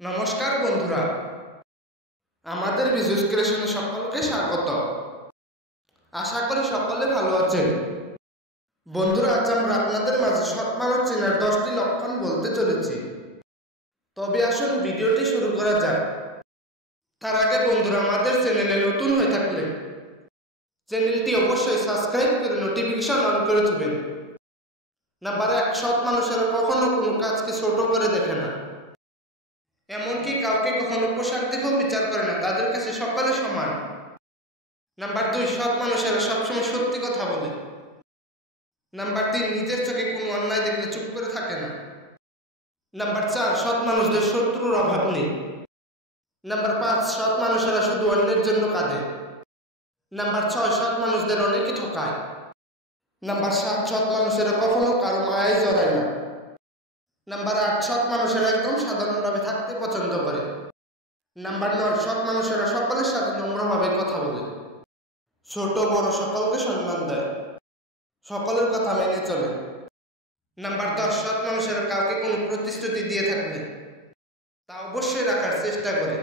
নমস্কার বন্ধুরা, আমাদের বিজনেস ক্রিয়েশনে সকলকে স্বাগত। আশা করি সকলে ভালো আছেন। বন্ধুরা, আজ আমরা আপনাদের মাঝে সৎ মানুষ চেনার 10টি লক্ষণ বলতে চলেছি। তবে আসুন ভিডিওটি শুরু করা যাক। তার আগে বন্ধুরা, আমাদের চ্যানেলে নতুন হয়ে থাকলে চ্যানেলটি অবশ্যই সাবস্ক্রাইব করে নোটিফিকেশন অন করে দেবেন। নাম্বার 1, সৎ মানুষেরা কখনো কোনো কাজকে ছোট করে দেখে না, এমনকি কাউকে কখনো পোশাক দেখেও বিচার করে না, তাদের কাছে সকলে সমান। নাম্বার 2, সৎ মানুষেরা সবসময় সত্যি কথা বলে। নাম্বার 3, নিজের চোখে কোনো অন্যায় দেখলে চুপ করে থাকে না। নাম্বার 4, সৎ মানুষদের শত্রুর অভাব নেই। নাম্বার 5, সৎ মানুষেরা শুধু অন্যের জন্য কাঁদে। নাম্বার 6, সৎ মানুষদের অনেকে ঠকায়। নাম্বার 7, সৎ মানুষেরা কখনো কারো মায়ায় জড়ায় না। নাম্বার 8, সৎ মানুষেরা একদম সাধারণভাবে থাকতে পছন্দ করে। নাম্বার 9, সৎ মানুষেরা সকলের সাথে নম্রভাবে কথা বলে। ছোট বড় সকলকে সম্মান দেয়, সকলের কথা মেনে চলে। নাম্বার 10, সৎ মানুষেরা কাউকে কোনো প্রতিশ্রুতি দিয়ে থাকলে তা অবশ্যই রাখার চেষ্টা করে।